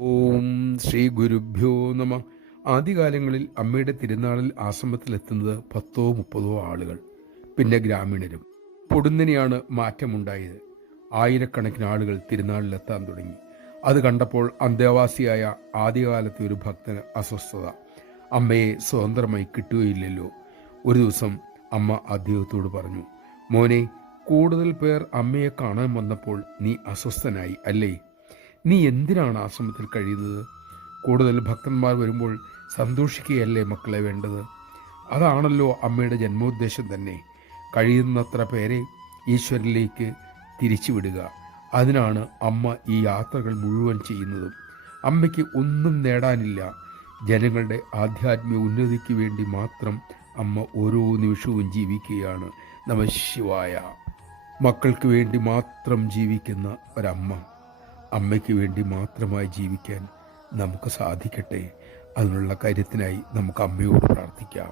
ഓം ശ്രീ ഗുരുഭ്യോ നമ. ആദ്യകാലങ്ങളിൽ അമ്മയുടെ തിരുനാളിൽ ആശ്രമത്തിലെത്തുന്നത് 10-30 ആളുകൾ, പിന്നെ ഗ്രാമീണരും. പൊടുന്നനെയാണ് മാറ്റമുണ്ടായത്. ആയിരക്കണക്കിന് ആളുകൾ തിരുനാളിലെത്താൻ തുടങ്ങി. അത് കണ്ടപ്പോൾ അന്തേവാസിയായ ആദ്യകാലത്തെ ഒരു ഭക്തന് അസ്വസ്ഥത. അമ്മയെ സ്വതന്ത്രമായി കിട്ടുകയില്ലല്ലോ. ഒരു ദിവസം അമ്മ അദ്ദേഹത്തോട് പറഞ്ഞു, മോനെ, കൂടുതൽ പേർ അമ്മയെ കാണാൻ വന്നപ്പോൾ നീ അസ്വസ്ഥനായി അല്ലേ? നീ എന്തിനാണ് ആശ്രമത്തിൽ കഴിയുന്നത്? കൂടുതൽ ഭക്തന്മാർ വരുമ്പോൾ സന്തോഷിക്കുകയല്ലേ മക്കളെ വേണ്ടത്? അതാണല്ലോ അമ്മയുടെ ജന്മോദ്ദേശം തന്നെ. കഴിയുന്നത്ര പേരെ ഈശ്വരനിലേക്ക് തിരിച്ചുവിടുക. അതിനാണ് അമ്മ ഈ യാത്രകൾ മുഴുവൻ ചെയ്യുന്നതും. അമ്മയ്ക്ക് ഒന്നും നേടാനില്ല. ജനങ്ങളുടെ ആധ്യാത്മിക ഉന്നതിക്ക് വേണ്ടി മാത്രം അമ്മ ഓരോ നിമിഷവും ജീവിക്കുകയാണ്. നമഃ ശിവായ. മക്കൾക്ക് വേണ്ടി മാത്രം ജീവിക്കുന്ന ഒരമ്മ. അമ്മയ്ക്ക് വേണ്ടി മാത്രമായി ജീവിക്കാൻ നമുക്ക് സാധിക്കട്ടെ. അതിനുള്ള കാര്യത്തിനായി നമുക്ക് അമ്മയോട് പ്രാർത്ഥിക്കാം.